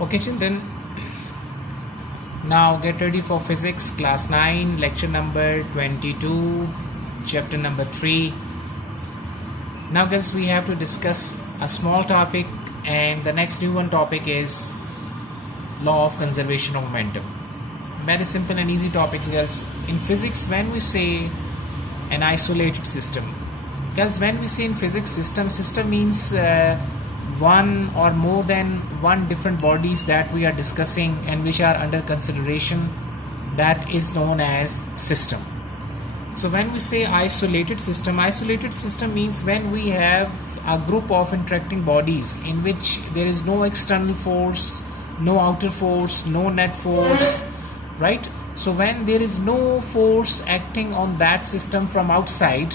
Okay, children, now get ready for physics class 9, lecture number 22, chapter number 3. Now girls, we have to discuss a small topic, and the next new one topic is law of conservation of momentum. Very simple and easy topics, girls. In physics, when we say an isolated system, girls, when we say in physics system means one or more than one different bodies that we are discussing and which are under consideration, that is known as system. So when we say isolated system means when we have a group of interacting bodies in which there is no external force, no outer force, no net force, right? So when there is no force acting on that system from outside,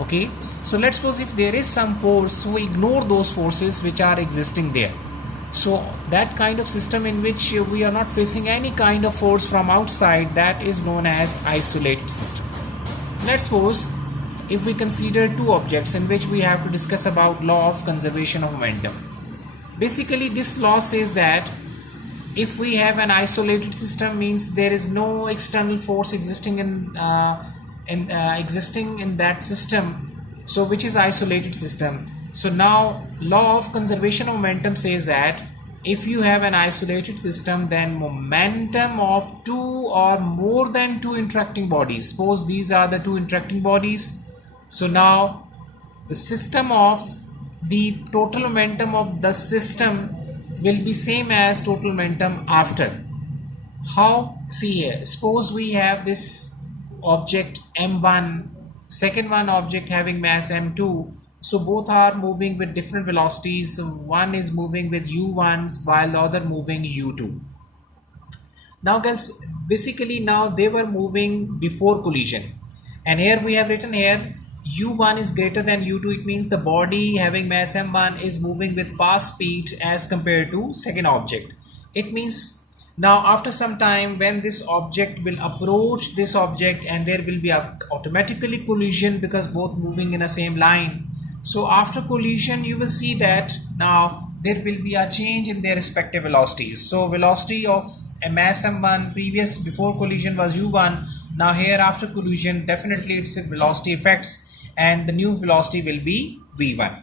okay, so let's suppose if there is some force, we ignore those forces which are existing there. So that kind of system in which we are not facing any kind of force from outside, that is known as isolated system. Let's suppose if we consider two objects in which we have to discuss about law of conservation of momentum. Basically this law says that if we have an isolated system, means there is no external force existing in that system, so which is isolated system. So now law of conservation of momentum says that if you have an isolated system, then momentum of two or more than two interacting bodies, suppose these are the two interacting bodies, so now the system of the total momentum of the system will be same as total momentum after. How? See here, suppose we have this object m1, second one object having mass m2, so both are moving with different velocities. One is moving with u1 while the other moving u2. Now guys, basically now they were moving before collision, and here we have written here u1 is greater than u2. It means the body having mass m1 is moving with fast speed as compared to second object. It means now after some time when this object will approach this object, and there will be a automatically collision because both moving in the same line. So after collision you will see that now there will be a change in their respective velocities. So velocity of a mass m1 previous before collision was u1. Now here after collision definitely its velocity effects, and the new velocity will be v1.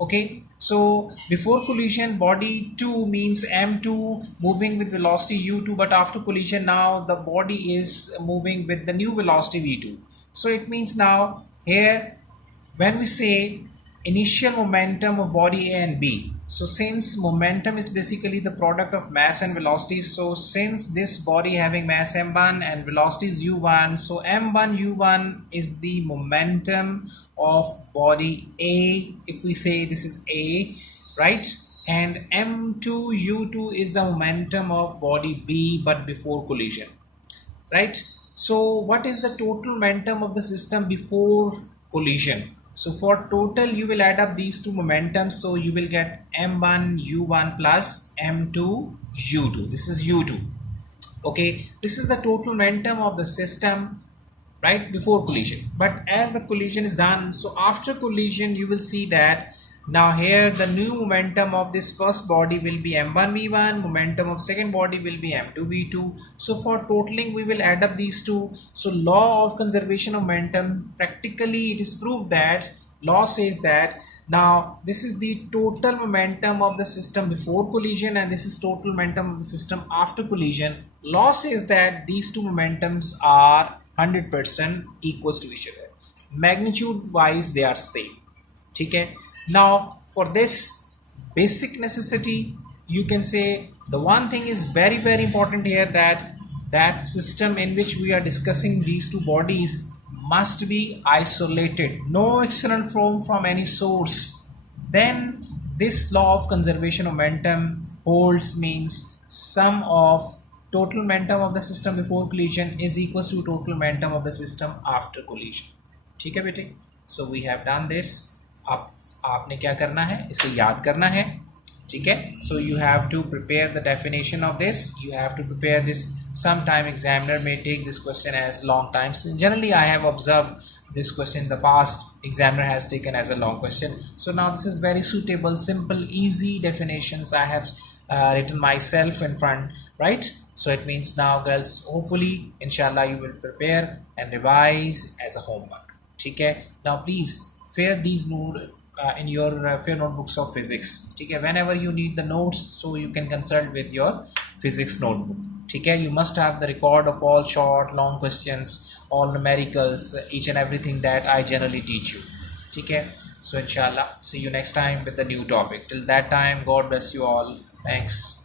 Okay, so before collision body 2 means m2 moving with velocity u2, but after collision now the body is moving with the new velocity v2. So it means now here when we say initial momentum of body A and B, so since momentum is basically the product of mass and velocity, so since this body having mass m1 and velocity is u1, so m1 u1 is the momentum of body A, if we say this is A, right? And m2 u2 is the momentum of body B but before collision, right? So what is the total momentum of the system before collision? So for total you will add up these two momentums, so you will get m1 u1 plus m2 u2. This is u2. Okay, this is the total momentum of the system right before collision. But as the collision is done, so after collision you will see that now here the new momentum of this first body will be m1 v1, momentum of second body will be m2 v2. So for totaling we will add up these two. So law of conservation of momentum, practically it is proved that law says that now this is the total momentum of the system before collision and this is total momentum of the system after collision. Law says that these two momentums are 100% equals to each other, magnitude wise they are same. Okay, now for this basic necessity you can say the one thing is very important here, that that system in which we are discussing these two bodies must be isolated, no external form from any source. Then this law of conservation of momentum holds, means sum of total momentum of the system before collision is equals to total momentum of the system after collision. ठीक है बेटे, so we have done this. आपने क्या करना है, इसे याद करना है. ठीक है, so you have to prepare the definition of this. You have to prepare this. Sometime examiner may take this question as long time. So generally I have observed this question in the past, examiner has taken as a long question. So now this is very suitable, simple, easy definitions I have written myself in front, right? So it means now girls, hopefully inshallah you will prepare and revise as a homework. Okay, now please fair these note in your fair notebooks of physics. Okay, whenever you need the notes, so you can consult with your physics notebook. Okay, you must have the record of all short long questions, all numericals, each and everything that I generally teach you. Okay, so inshallah see you next time with the new topic. Till that time, God bless you all. Thanks.